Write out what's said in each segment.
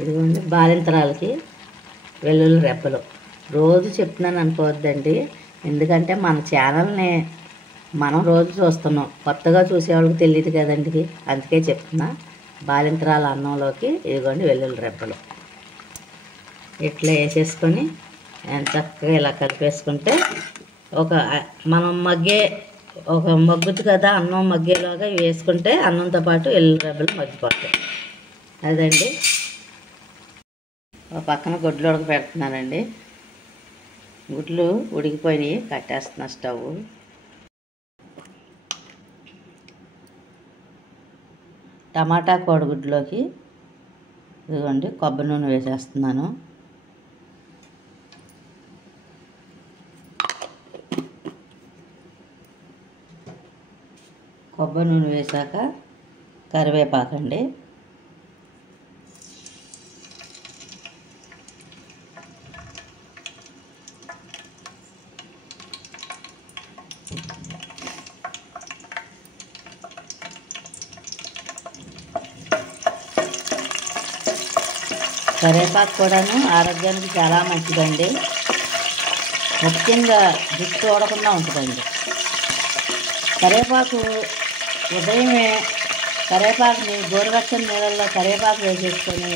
ఇదిగోండి బాలింతరాలకి వెల్లుల్లి రెబ్బలు. రోజు చెప్తున్నాను అనుకోవద్దండి, ఎందుకంటే మన ఛానల్ని మనం రోజు చూస్తున్నాం, కొత్తగా చూసేవాళ్ళకి తెలియదు కదండి, అందుకే చెప్తున్నా. బాలింతరాల అన్నంలోకి ఇదిగోండి వెల్లుల్లి రెబ్బలు ఇట్లా వేసేసుకొని చక్కగా ఇలా కలిపేసుకుంటే మనం ఒక మగ్గుద్ది కదా, అన్నం మగ్గేలాగా వేసుకుంటే అన్నంతో పాటు వెల్లుల్లి రెబ్బలు మగ్గిపోతాయి. అదండి. ఒక పక్కన గుడ్లు ఉడకపెడుతున్నానండి. గుడ్లు ఉడికిపోయినాయి, కట్టేస్తున్నా స్టవ్. టమాటా కోడిగుడ్లోకి ఇదిగోండి కొబ్బరి నూనె వేసేస్తున్నాను. కొబ్బరి నూనె వేసాక కరివేపాకండి, కరివేపాకు కూడాను ఆరోగ్యానికి చాలా మంచిదండి. ముఖ్యంగా జుట్టు ఊడకుండా ఉంటుందండి. కరివేపాకు ఉదయమే కరివేపాకుని గోరువెచ్చని నీళ్ళల్లో కరివేపాకు వేసేసుకొని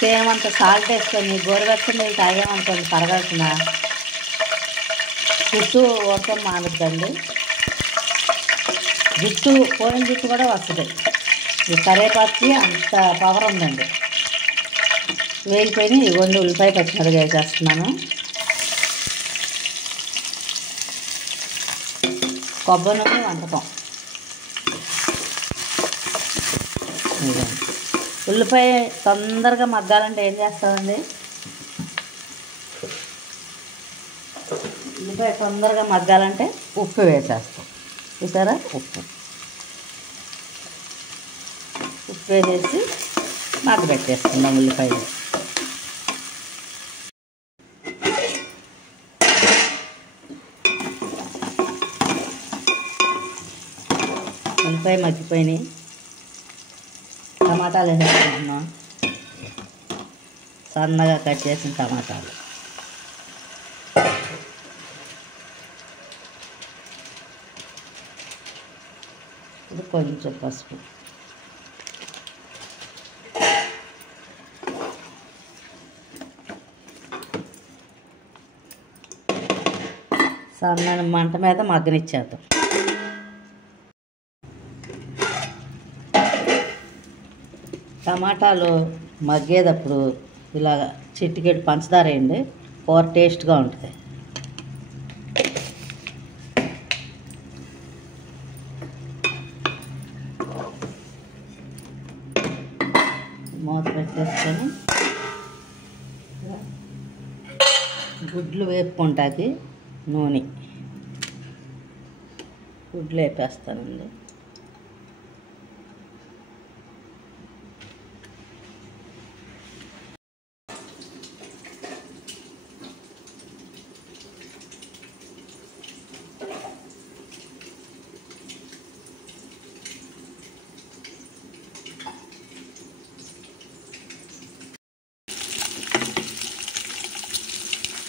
సేమంత సాల్ట్ వేసుకొని గోరువెచ్చని నీళ్ళు తాగామనుకోండి పరగాల్సిన జుట్టు ఊడటం మానుద్దండి. పోయిన జుట్టు కూడా వస్తుంది. ఈ కరివేపాకుకి అంత పవర్ ఉందండి. వేగిపోయి ఇవ్వండి ఉల్లిపాయ పచ్చిమిరపకాయ వేసేస్తున్నాను. కొబ్బరి నూనె వంటకం. ఉల్లిపాయ తొందరగా మగ్గాలంటే ఏం చేస్తామండి, ఉల్లిపాయ తొందరగా మగ్గాలంటే ఉప్పు వేసేస్తాం. చూసారా, ఉప్పు వేసేసి మగ్గబెట్టేసుకుందాం ఉల్లిపాయలు. ఉల్లిపాయ మగ్గిపోయినాయి, టమాటాలు వేసేసుకుంటున్నాం. సన్నగా కట్ చేసిన టమాటాలు, ఇది కొంచెం పసుపు, సన్న మంట మీద మగ్గనిచ్చేద్దాం. టమాటాలు మగ్గేటప్పుడు ఇలాగ చిటికెడు పంచదార వేయండి, కూర టేస్ట్గా ఉంటుంది. మూత పెట్టేసుకొని గుడ్లు వేపుకుంటాకి నూనె, గుడ్లు వేపేస్తానండి.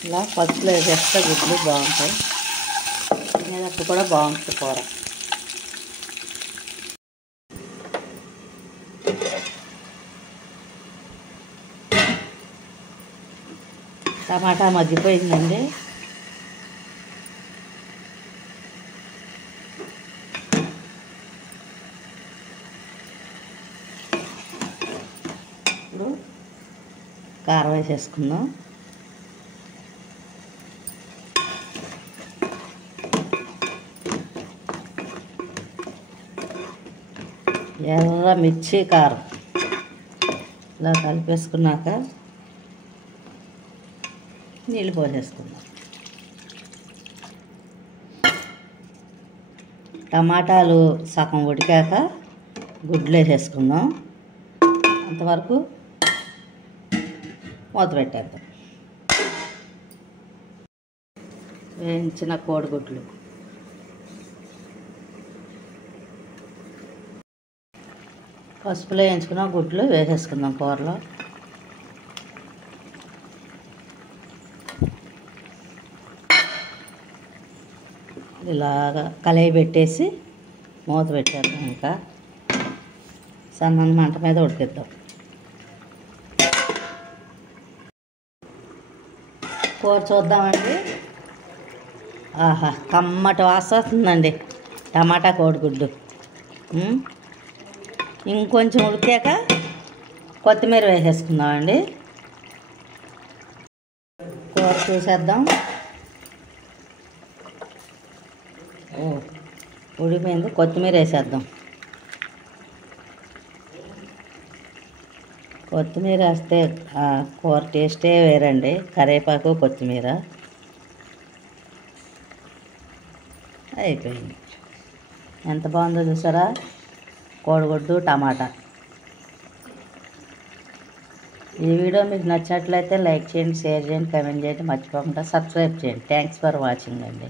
ఇలా పచ్చులో వేసేస్తే గుడ్లు బాగుంటాయి, తినేటప్పుడు కూడా బాగుంటుంది కూర. టమాటా మగ్గిపోయిందండి. ఇప్పుడు కారం వేసేసుకుందాం. ఎర్ర మిర్చి కారం ఇలా కలిపేసుకున్నాక నీళ్ళు పోసేసుకుందాం. టమాటాలు సగం ఉడికాక గుడ్లు వేసేసుకుందాం. అంతవరకు మూత పెట్టేద్దాం. వేయించిన కోడిగుడ్లు, పసుపులో వేయించుకున్న గుడ్లు వేసేసుకుందాం కూరలో. ఇలాగా కలయి పెట్టేసి మూత పెట్టేద్దాం. ఇంకా సన్న మంట మీద ఉడికిద్దాం. కూర చూద్దామండి. ఆహా, కమ్మటి వాసన వస్తుందండి టమాటా కోడిగుడ్డు. ఇంకొంచెం ఉడికాక కొత్తిమీర వేసేసుకుందామండి. కూర చూసేద్దాం. ఉడిపోయింది. కొత్తిమీర వేసేద్దాం. కొత్తిమీర వేస్తే కూర టేస్టే వేరండి. కరివేపాకు కొత్తిమీర అయిపోయింది. ఎంత బాగుందో చూసారా, కోడిగుడ్డు టమాటా. ఈ వీడియో మీకు నచ్చినట్లయితే లైక్ చేయండి, షేర్ చేయండి, కామెంట్ చేయండి, మర్చిపోకుండా సబ్స్క్రైబ్ చేయండి. థ్యాంక్స్ ఫర్ వాచింగ్ అండి.